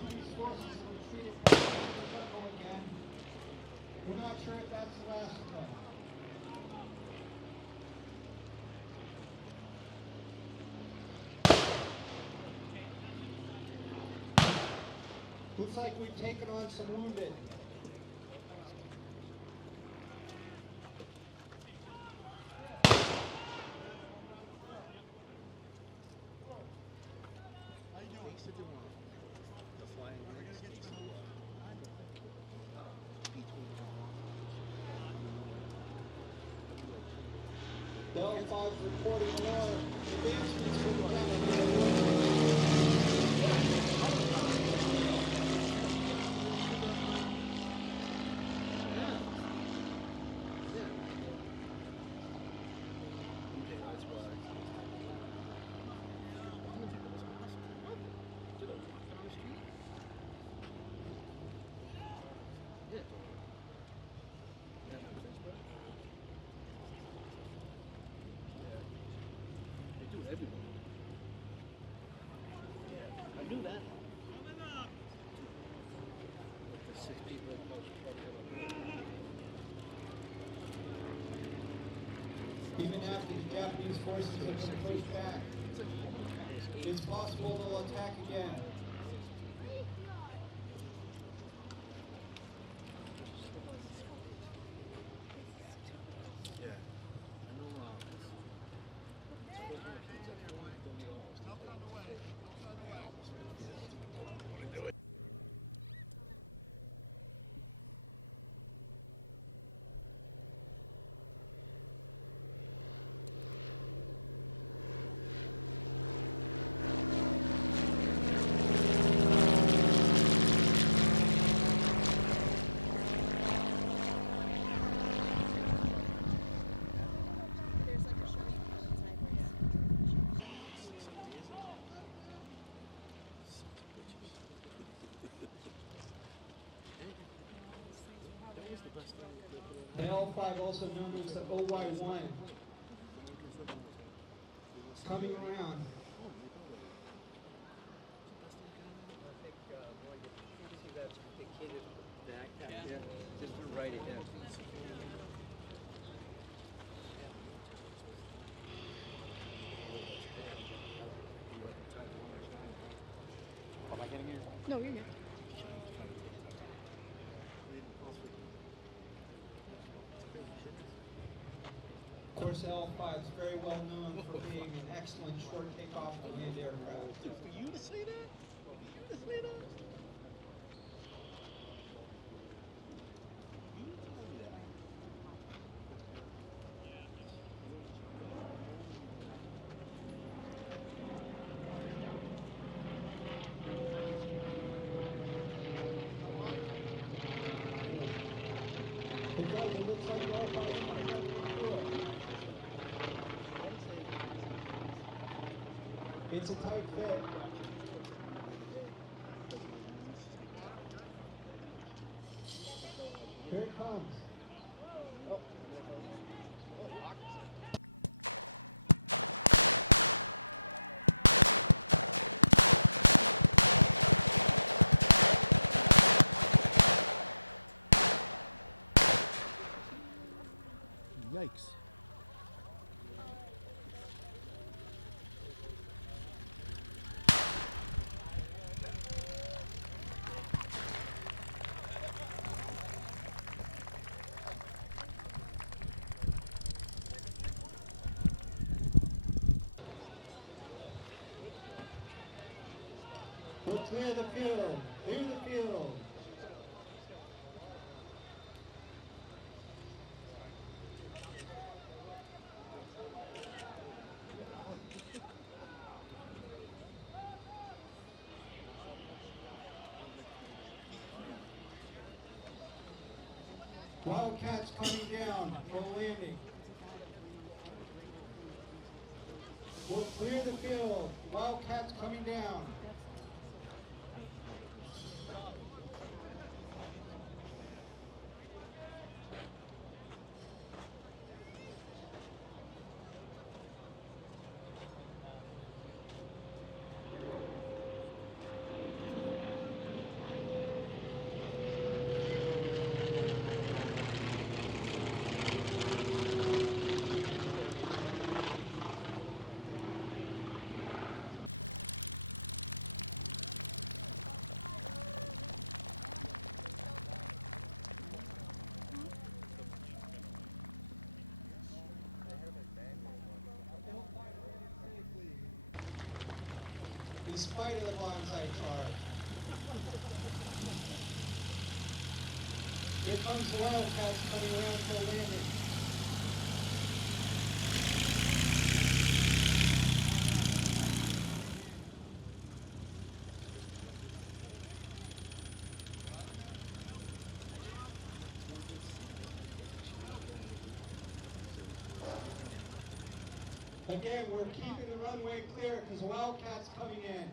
Japanese forces have retreated back to the jungle again. We're not sure if that's the last of them. Looks like we've taken on some wounded. Bell 5 reporting more advancements from the Japanese. I knew that. Even after the Japanese forces have been pushed back, it's possible they'll attack again. The L5, also known as the OY1, coming around. Just to write it down. Am I getting here? No, you're good. Of course, L5 is very well known for being an excellent short takeoff land aircraft. For you to say that? For you to say that? You told me that. It does, it looks like L5 is coming up through it. It's a tight fit. Here it comes. Yikes. We'll clear the field. Clear the field. Wildcats coming down for landing. We'll clear the field. Wildcats coming down. in spite of the Banzai charge. Here comes the Wildcats coming around for a landing. Again, we're keeping the runway clear because the Wildcats coming in.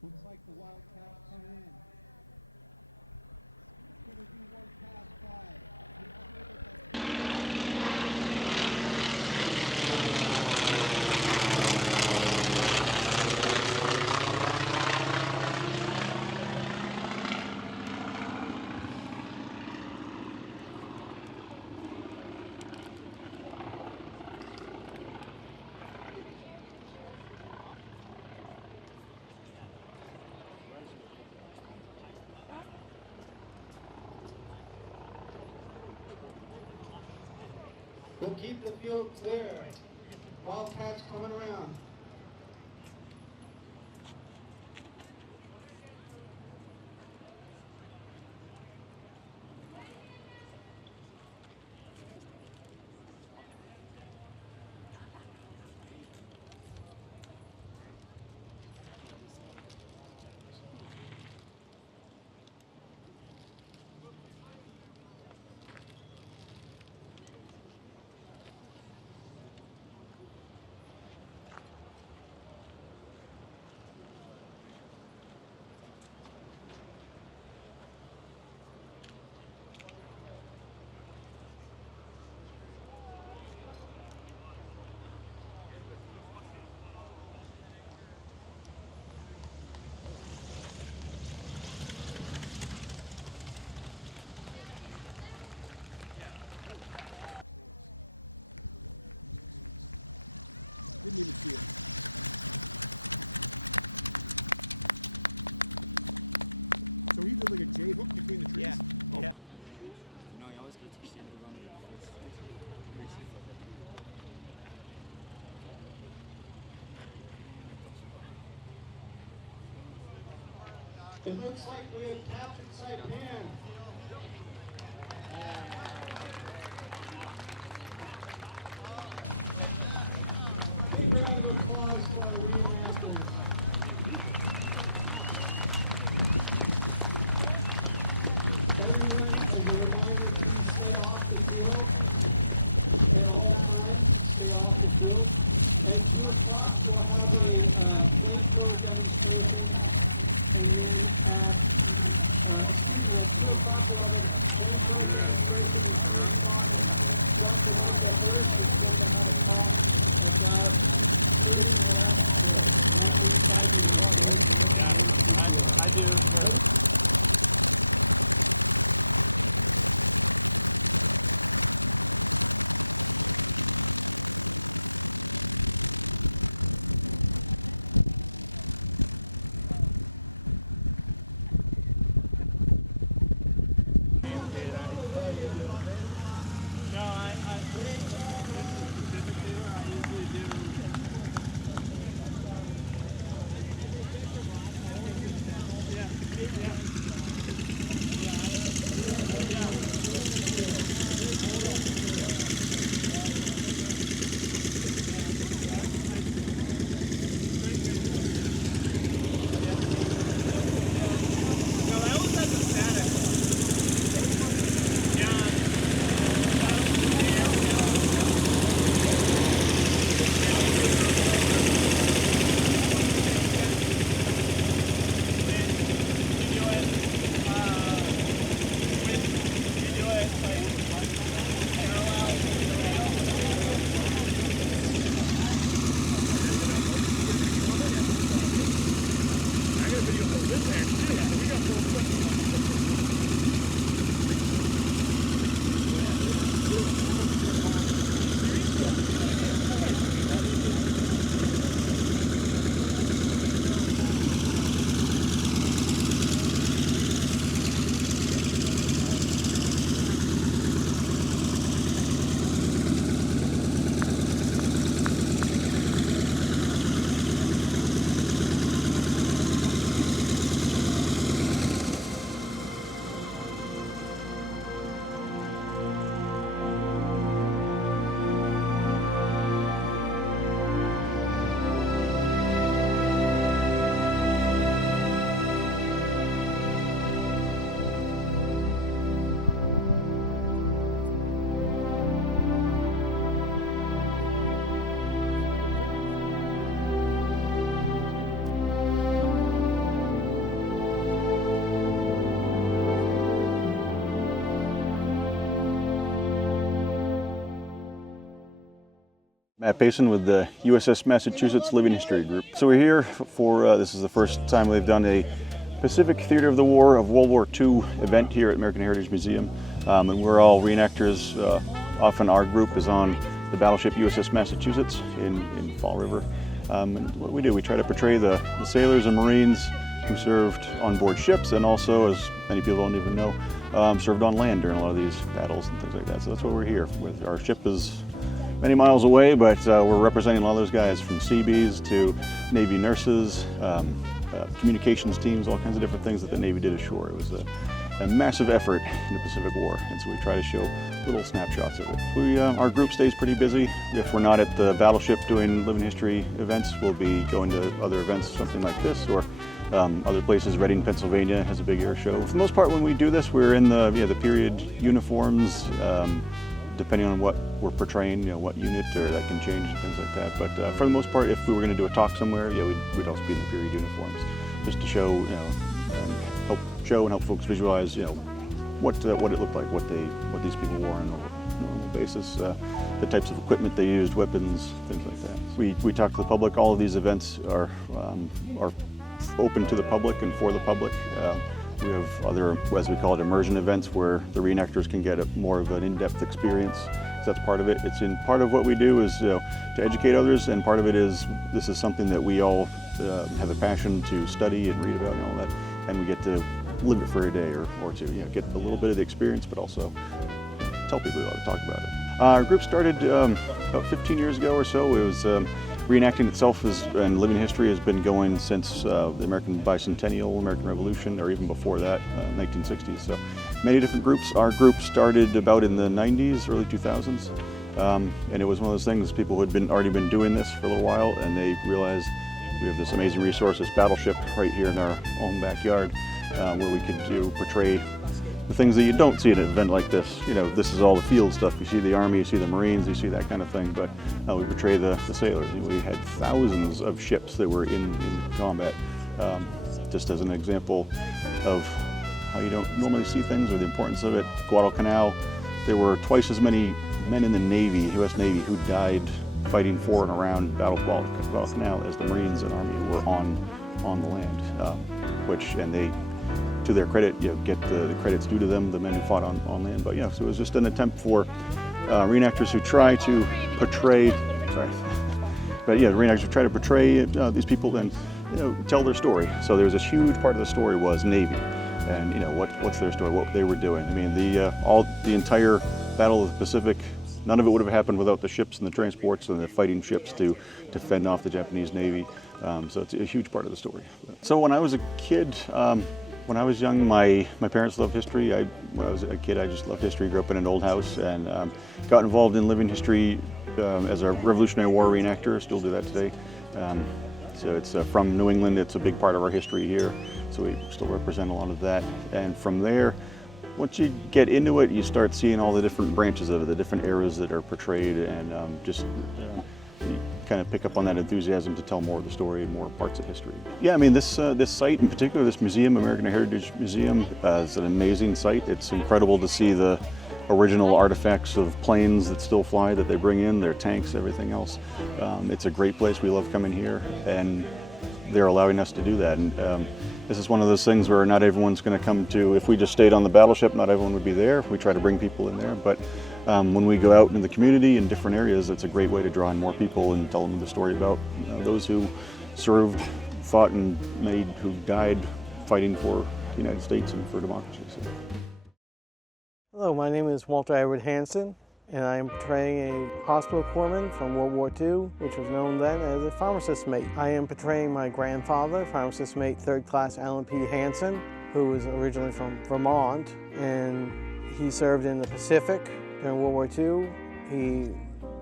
Looks like the Wildcats coming in. It's going to be one pass by. We'll keep the field clear. Wildcats coming around. Didn't even see it. So he did like a J hook between the trees? Yeah. Oh. Yeah. It looks like we have captured Saipan. Big round of applause for our re-enactors. Matt Payson with the USS Massachusetts Living History Group. So we're here for, this is the first time they've done a Pacific Theater of the War of World War II event here at American Heritage Museum. And we're all reenactors. Often our group is on the battleship USS Massachusetts in Fall River. And what we do, we try to portray the sailors and Marines who served on board ships, and also, as many people don't even know, served on land during a lot of these battles and things like that. So that's what we're here with. Our ship is many miles away, but we're representing a lot of those guys, from Seabees to Navy nurses, communications teams, all kinds of different things that the Navy did ashore. It was a massive effort in the Pacific War, and so we try to show little snapshots of it. Our group stays pretty busy. If we're not at the battleship doing living history events, we'll be going to other events, something like this, or other places. Reading, Pennsylvania has a big air show. For the most part, when we do this, we're in the period uniforms, depending on what we're portraying, what unit, or that can change and things like that. But for the most part, if we were going to do a talk somewhere, we'd also be in the period uniforms, just to show, help show and help folks visualize, what it looked like, what these people wore on a normal basis, the types of equipment they used, weapons, things like that. We talk to the public. All of these events are open to the public and for the public. We have other, as we call it, immersion events, where the reenactors can get more of an in-depth experience. So that's part of it. Part of what we do is to educate others, and part of it is this is something that we all have a passion to study and read about and all that, and we get to live it for a day or two. Get a little bit of the experience, but also tell people how to talk about it. Our group started about 15 years ago or so. It was reenacting itself and living history has been going since the American Bicentennial, American Revolution, or even before that, 1960s. So many different groups. Our group started about in the 90s, early 2000s, and it was one of those things, people who had already been doing this for a little while, and they realized we have this amazing resource, this battleship right here in our own backyard, where we could portray the things that you don't see at an event like this. This is all the field stuff. You see the Army, you see the Marines, you see that kind of thing, but we portray the sailors. We had thousands of ships that were in combat, just as an example of how you don't normally see things, or the importance of it. Guadalcanal, there were twice as many men in the Navy, U.S. Navy, who died fighting for and around Guadalcanal as the Marines and Army were on the land, and they, to their credit, get the credits due to them, the men who fought on land. But so it was just an attempt for reenactors who try to portray, reenactors who try to portray these people and tell their story. So there's this huge part of the story was Navy, and what's their story, what they were doing. I mean, the entire Battle of the Pacific, none of it would have happened without the ships and the transports and the fighting ships to fend off the Japanese Navy. So it's a huge part of the story. So when I was a kid, when I was young, my parents loved history. When I was a kid, I just loved history. Grew up in an old house and got involved in living history as a Revolutionary War reenactor. Still do that today. So it's from New England. It's a big part of our history here. So we still represent a lot of that. And from there, once you get into it, you start seeing all the different branches of it, the different eras that are portrayed, and you kind of pick up on that enthusiasm to tell more of the story and more parts of history. Yeah, I mean, this site in particular, this museum, American Heritage Museum, is an amazing site. It's incredible to see the original artifacts of planes that still fly that they bring in, their tanks, everything else. It's a great place. We love coming here, and they're allowing us to do that. And this is one of those things where not everyone's going to come to. If we just stayed on the battleship, not everyone would be there. We try to bring people in there, but when we go out in the community in different areas, it's a great way to draw in more people and tell them the story about those who served, fought, and who died fighting for the United States and for democracy. So. Hello, my name is Walter Edward Hansen, and I am portraying a hospital corpsman from World War II, which was known then as a pharmacist mate. I am portraying my grandfather, pharmacist mate 3rd Class Alan P. Hansen, who was originally from Vermont, and he served in the Pacific during World War II. He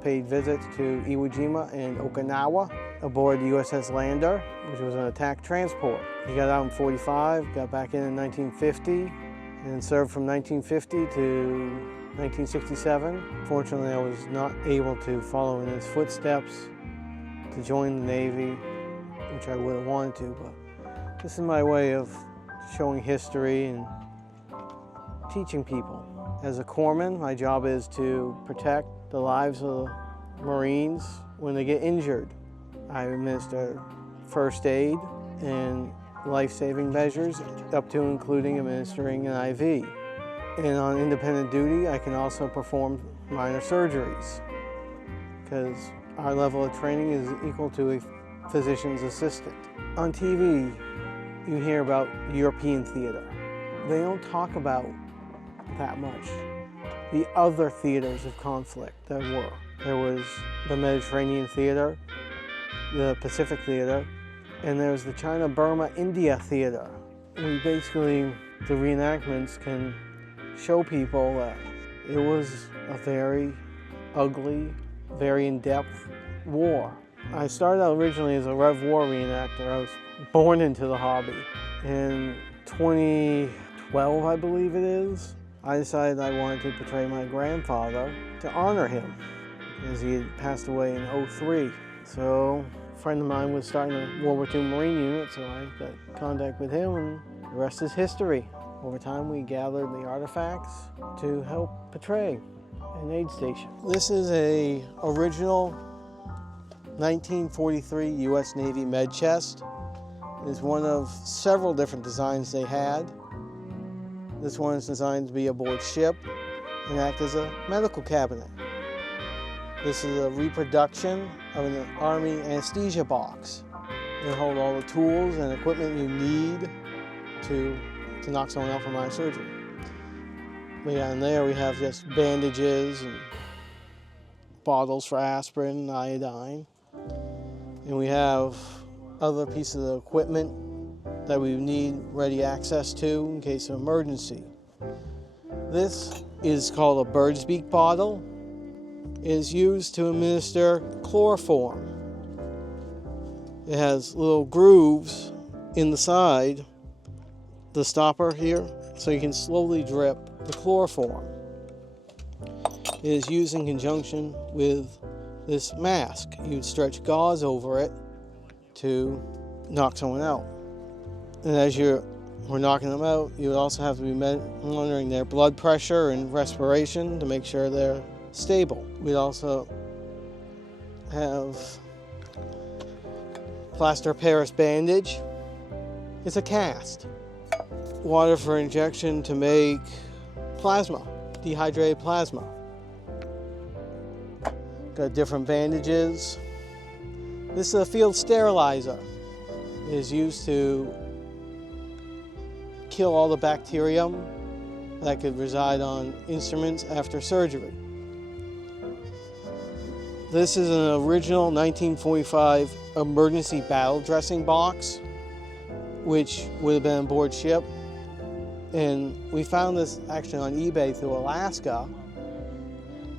paid visits to Iwo Jima and Okinawa aboard the USS Lander, which was an attack transport. He got out in 45, got back in 1950, and served from 1950 to 1967. Fortunately, I was not able to follow in his footsteps to join the Navy, which I would have wanted to, but this is my way of showing history and teaching people. As a corpsman, my job is to protect the lives of Marines when they get injured. I administer first aid and life-saving measures, up to including administering an IV. And on independent duty, I can also perform minor surgeries, because our level of training is equal to a physician's assistant. On TV, you hear about European theater. They don't talk about that much the other theaters of conflict that were. There was the Mediterranean theater, the Pacific theater, and there's the China-Burma-India theater. We basically, the reenactments can show people that it was a very ugly, very in-depth war. I started out originally as a Rev War reenactor. I was born into the hobby. In 2012, I believe it is, I decided I wanted to portray my grandfather to honor him, as he had passed away in '03. So a friend of mine was starting a World War II Marine unit, so I got in contact with him, and the rest is history. Over time, we gathered the artifacts to help portray an aid station. This is a original 1943 U.S. Navy med chest. It's one of several different designs they had. This one is designed to be aboard ship and act as a medical cabinet. This is a reproduction of an Army anesthesia box. It'll hold all the tools and equipment you need to knock someone out for minor surgery. In there we have just bandages and bottles for aspirin and iodine. And we have other pieces of equipment that we need ready access to in case of emergency. This is called a bird's beak bottle. It is used to administer chloroform. It has little grooves in the side, the stopper here, so you can slowly drip the chloroform. It is used in conjunction with this mask. You'd stretch gauze over it to knock someone out. And as we're knocking them out, you would also have to be monitoring their blood pressure and respiration to make sure they're stable. We'd also have plaster Paris bandage. It's a cast. Water for injection to make plasma, dehydrated plasma. Got different bandages. This is a field sterilizer. It is used to kill all the bacterium that could reside on instruments after surgery. This is an original 1945 emergency battle dressing box, which would have been aboard ship. And we found this actually on eBay through Alaska,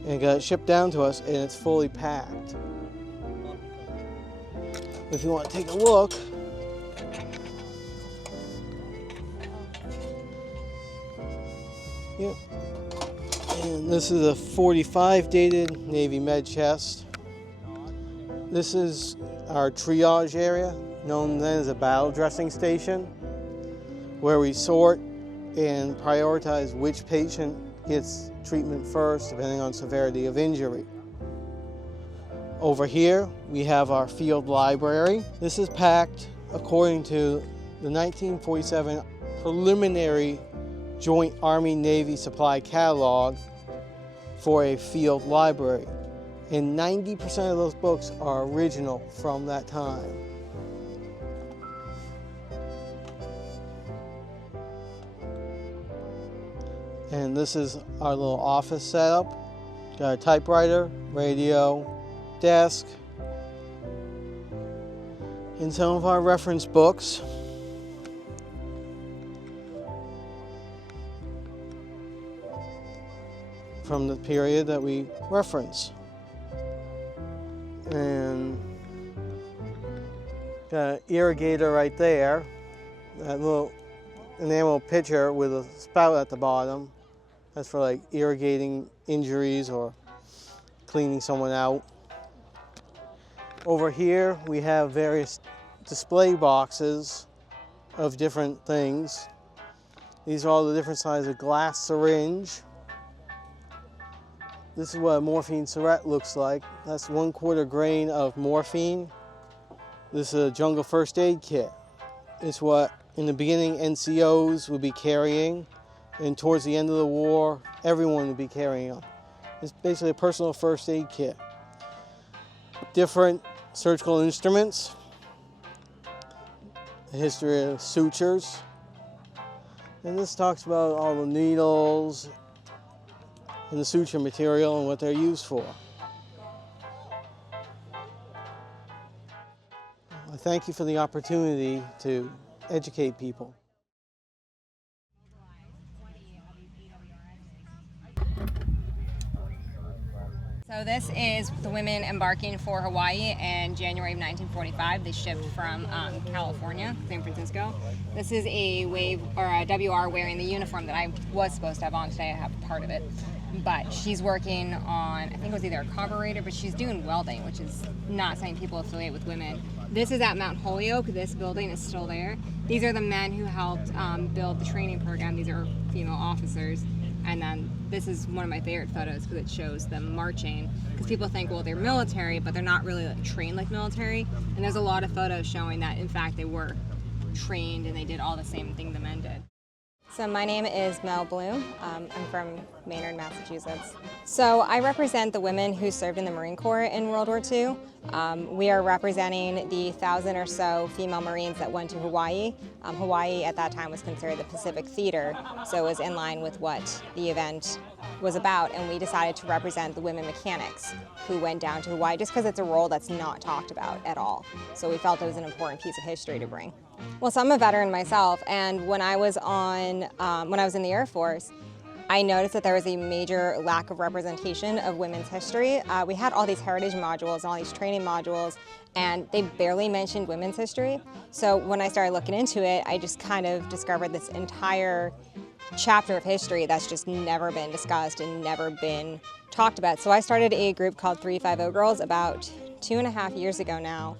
and it got shipped down to us, and it's fully packed. If you want to take a look, yep. And this is a 45 dated Navy med chest. This is our triage area, known then as a battle dressing station, where we sort and prioritize which patient gets treatment first, depending on severity of injury. Over here, we have our field library. This is packed according to the 1947 preliminary Joint Army-Navy Supply Catalog for a field library. And 90% of those books are original from that time. And this is our little office setup. Got a typewriter, radio, desk, and some of our reference books. From the period that we reference. And got an irrigator right there. That little enamel pitcher with a spout at the bottom. That's for like irrigating injuries or cleaning someone out. Over here we have various display boxes of different things. These are all the different sizes of glass syringe. This is what a morphine syringe looks like. That's 1/4 grain of morphine. This is a jungle first aid kit. It's what in the beginning NCOs would be carrying, and towards the end of the war, everyone would be carrying them. It's basically a personal first aid kit. Different surgical instruments, the history of sutures, and this talks about all the needles and the suture material and what they're used for. I thank you for the opportunity to educate people. So this is the women embarking for Hawaii in January of 1945. They shipped from California, San Francisco. This is a WR wearing the uniform that I was supposed to have on today. I have part of it. But she's working on, I think it was either a carburetor, but she's doing welding, which is not something people affiliate with women. This is at Mount Holyoke. This building is still there. These are the men who helped build the training program. These are female officers. And then this is one of my favorite photos because it shows them marching. Because people think, well, they're military, but they're not really trained like military. And there's a lot of photos showing that, in fact, they were trained and they did all the same thing the men did. So my name is Mel Bloom. I'm from Maynard, Massachusetts. So I represent the women who served in the Marine Corps in World War II. We are representing the 1,000 or so female Marines that went to Hawaii. Hawaii at that time was considered the Pacific Theater, so it was in line with what the event was about, and we decided to represent the women mechanics who went down to Hawaii just because it's a role that's not talked about at all. So we felt it was an important piece of history to bring. Well, so I'm a veteran myself, and when I was in the Air Force, I noticed that there was a major lack of representation of women's history. We had all these heritage modules and all these training modules, and they barely mentioned women's history. So when I started looking into it, I just kind of discovered this entire chapter of history that's just never been discussed and never been talked about. So I started a group called 350 Girls about 2.5 years ago now,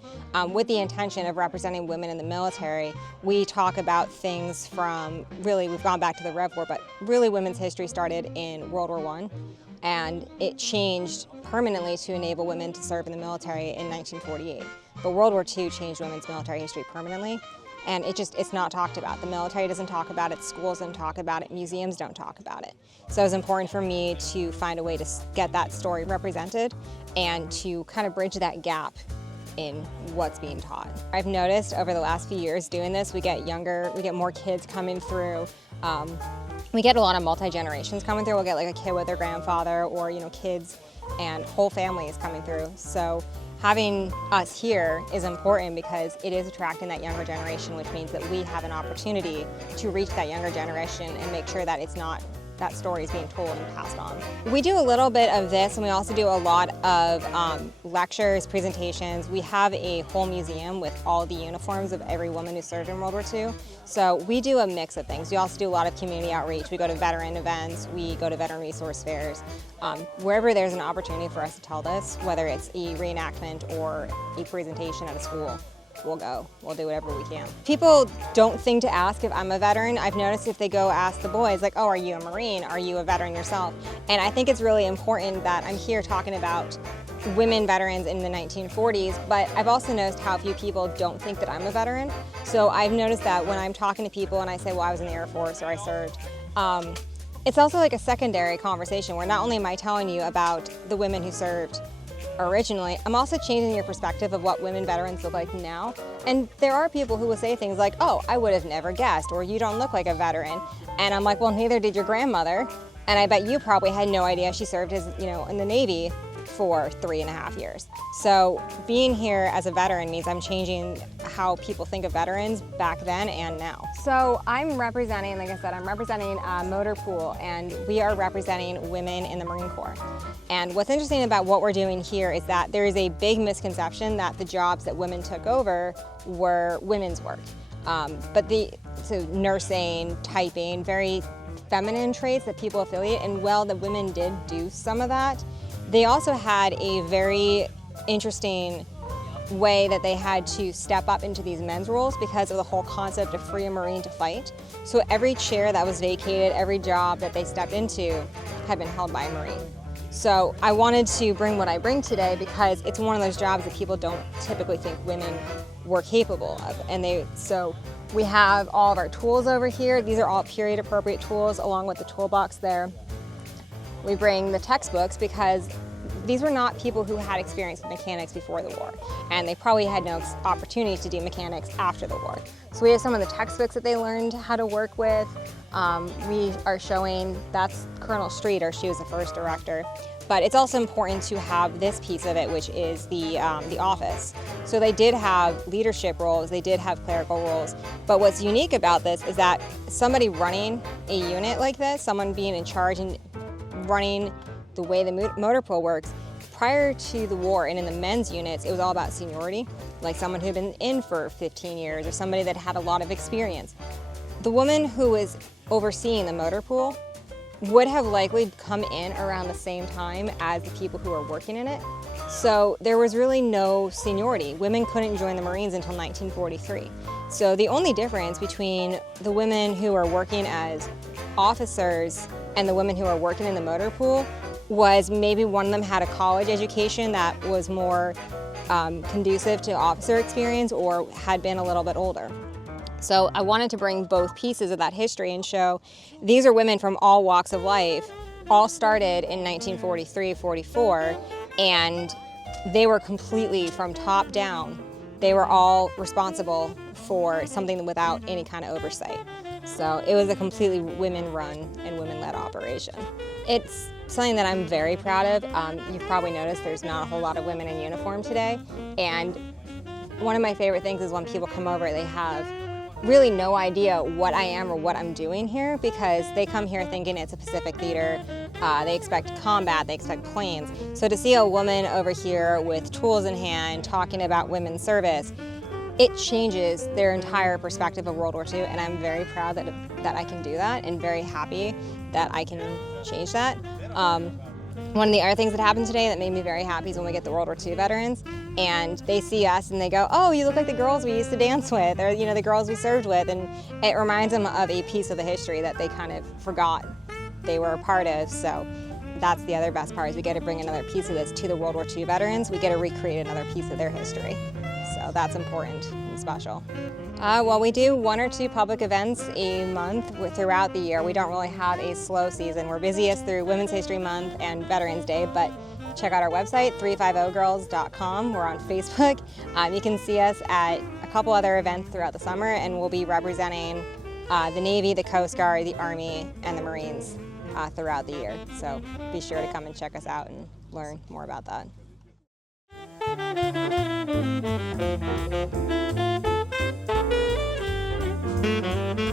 with the intention of representing women in the military. We talk about things from, really, we've gone back to the Rev War, but really women's history started in World War I, and it changed permanently to enable women to serve in the military in 1948. But World War II changed women's military history permanently, and it's not talked about. The military doesn't talk about it, schools don't talk about it, museums don't talk about it. So it's important for me to find a way to get that story represented and to kind of bridge that gap in what's being taught. I've noticed over the last few years doing this, we get more kids coming through. We get a lot of multi-generations coming through. We'll get like a kid with their grandfather, or kids and whole families coming through. So having us here is important because it is attracting that younger generation, which means that we have an opportunity to reach that younger generation and make sure that that story is being told and passed on. We do a little bit of this, and we also do a lot of lectures, presentations. We have a whole museum with all the uniforms of every woman who served in World War II. So we do a mix of things. We also do a lot of community outreach. We go to veteran events, we go to veteran resource fairs. Wherever there's an opportunity for us to tell this, whether it's a reenactment or a presentation at a school, we'll go. We'll do whatever we can. People don't think to ask if I'm a veteran. I've noticed if they go ask the boys, like, oh, are you a Marine? Are you a veteran yourself? And I think it's really important that I'm here talking about women veterans in the 1940s, but I've also noticed how few people don't think that I'm a veteran. So I've noticed that when I'm talking to people and I say, well, I was in the Air Force or I served, it's also like a secondary conversation where not only am I telling you about the women who served originally, I'm also changing your perspective of what women veterans look like now. And there are people who will say things like, oh, I would have never guessed, or you don't look like a veteran. And I'm like, well, neither did your grandmother. And I bet you probably had no idea she served as, in the Navy for 3.5 years. So being here as a veteran means I'm changing how people think of veterans back then and now. So I'm representing, like I said, I'm representing Motor Pool, and we are representing women in the Marine Corps. And what's interesting about what we're doing here is that there is a big misconception that the jobs that women took over were women's work. So nursing, typing, very feminine traits that people affiliate, and while the women did do some of that, they also had a very interesting way that they had to step up into these men's roles because of the whole concept of free a Marine to fight. So every chair that was vacated, every job that they stepped into had been held by a Marine. So I wanted to bring what I bring today because it's one of those jobs that people don't typically think women were capable of. So we have all of our tools over here. These are all period appropriate tools along with the toolbox there. We bring the textbooks because these were not people who had experience with mechanics before the war, and they probably had no opportunity to do mechanics after the war. So we have some of the textbooks that they learned how to work with. We are showing, that's Colonel Streeter, she was the first director. But it's also important to have this piece of it, which is the office. So they did have leadership roles, they did have clerical roles, but what's unique about this is that somebody running a unit like this, someone being in charge and running the way the motor pool works, prior to the war and in the men's units, it was all about seniority, like someone who had been in for 15 years or somebody that had a lot of experience. The woman who was overseeing the motor pool would have likely come in around the same time as the people who were working in it. So there was really no seniority. Women couldn't join the Marines until 1943. So the only difference between the women who are working as officers and the women who are working in the motor pool was maybe one of them had a college education that was more conducive to officer experience or had been a little bit older. So I wanted to bring both pieces of that history and show these are women from all walks of life, all started in 1943-44, and they were completely from top down. They were all responsible for something without any kind of oversight. So it was a completely women-run and women-led operation. It's something that I'm very proud of. You've probably noticed there's not a whole lot of women in uniform today. And one of my favorite things is when people come over, they have really no idea what I am or what I'm doing here because they come here thinking it's a Pacific Theater. They expect combat, they expect planes. So to see a woman over here with tools in hand talking about women's service, it changes their entire perspective of World War II, and I'm very proud that I can do that and very happy that I can change that. One of the other things that happened today that made me very happy is when we get the World War II veterans and they see us and they go, oh, you look like the girls we used to dance with, or the girls we served with, and it reminds them of a piece of the history that they kind of forgot they were a part of. So that's the other best part, is we get to bring another piece of this to the World War II veterans. We get to recreate another piece of their history. So that's important and special. Well, we do 1 or 2 public events a month throughout the year. We don't really have a slow season. We're busiest through Women's History Month and Veterans Day, but check out our website, 350girls.com. We're on Facebook. You can see us at a couple other events throughout the summer, and we'll be representing the Navy, the Coast Guard, the Army, and the Marines throughout the year. So be sure to come and check us out and learn more about that. Thank you.